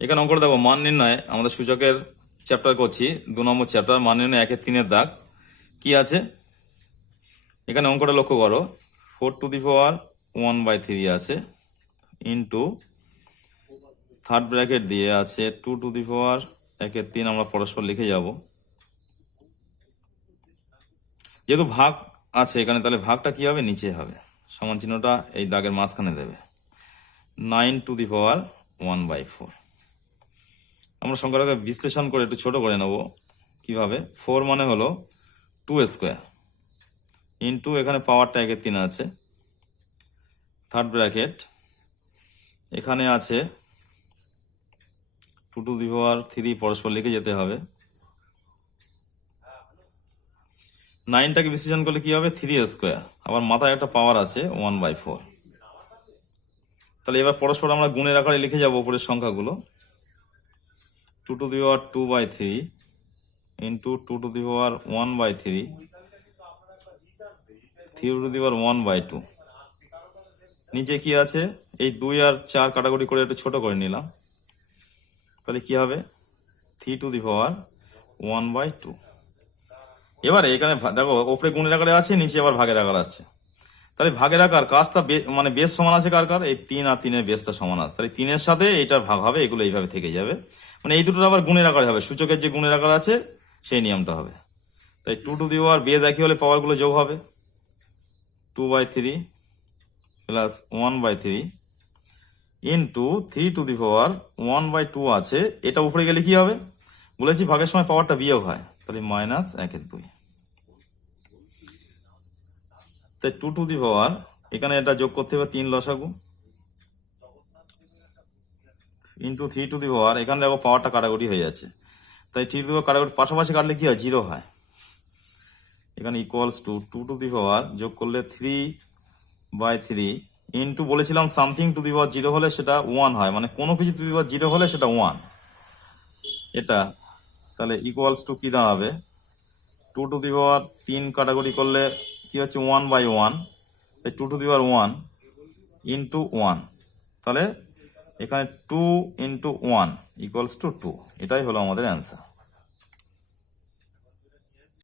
এখানে অঙ্কটা দেখো, মান নির্ণয় আমাদের সূচকের চ্যাপ্টার করছি, 2 নম্বর চ্যাপ্টার, মান নির্ণয় 1-3 দাগ। কি আছে এখানে অঙ্কটা লক্ষ্য করো, 4⁻1/3 আছে, ইন্টু থার্ড ব্র্যাকেট দিয়ে আছে 2⁻1/3। আমরা পরস্পর লিখে যাব, যেহেতু ভাগ আছে এখানে, তাহলে ভাগটা কি হবে, নিচে হবে, সমান চিহ্নটা এই দাগের মাঝখানে দেবে। 9⁻1/4। আমরা সংখ্যাটাকে বিশ্লেষণ করে একটু ছোট করে নেব। কিভাবে? 4 মানে হলো 2² ইন্টু এখানে পাওয়ারটা 1/3 আছে, থার্ড ব্র্যাকেট এখানে আছে 2⁻3, পরস্পর লিখে যেতে হবে। 9টাকে বিশ্লেষণ করলে কি হবে, 3², আবার মাথায় একটা পাওয়ার আছে 1/4। তাহলে এবার পরস্পর আমরা গুণের আকারে লিখে যাব উপরের সংখ্যাগুলো। 2⁻2/3 ইন্টু 2⁻1/3, 3⁻1/2। নিচে কি আছে, এই 2 আর 4 কাটাকুটি করে একটু ছোট করে নিলাম, তাহলে কি হবে, 3⁻1/2। এবারে এখানে দেখো, ওপরে গুণের আকারে আছে, নিচে আবার ভাগের আকার আসছে। তাহলে ভাগের আকার কাজটা মানে বেস সমান আছে কার কার, এই 3 আর 3-এর বেসটা সমান আছে, তাহলে 3-এর সাথে এইটার ভাগ হবে, এগুলো এইভাবে থেকে যাবে। মানে এই দুটোর আবার গুণের আকারে হবে, সূচকের যে গুণের আকার আছে সেই নিয়মটা হবে। তাই 2 বেস একই হলে পাওয়ারগুলো যোগ হবে, 2/3 প্লাস 1/3 ইন্টু 3⁻1/2 আছে, এটা উপরে গেলে কি হবে, বলেছি ভাগের সময় পাওয়ারটা বিয়োগ হয়, তাহলে -1/2। তাই 2 এখানে এটা যোগ করতে হবে 3 লসাগু, ইন্টু 3 এখানে দেখো পাওয়ারটা কাটাকুটি হয়ে যাচ্ছে, তাই 3 কাটাকুটি পাশাপাশি কাটলে কি হয়, 0 হয়। এখানে ইকুয়ালস টু 2 যোগ করলে 3/3 ইন্টু বলেছিলাম সামথিং টু দি পাওয়ার 0 হলে সেটা 1 হয়, মানে কোনো কিছু টু দি পাওয়ার 0 হলে সেটা 1 এটা। তাহলে ইকুয়ালস টু কি দাঁড়াবে, 2 কাটাকুটি করলে কি হচ্ছে, 1/1, তাই 2⁻1 ইন্টু 1, তাহলে এখানে 2 × 1 = 2। এটাই হলো আমাদের অ্যান্সার।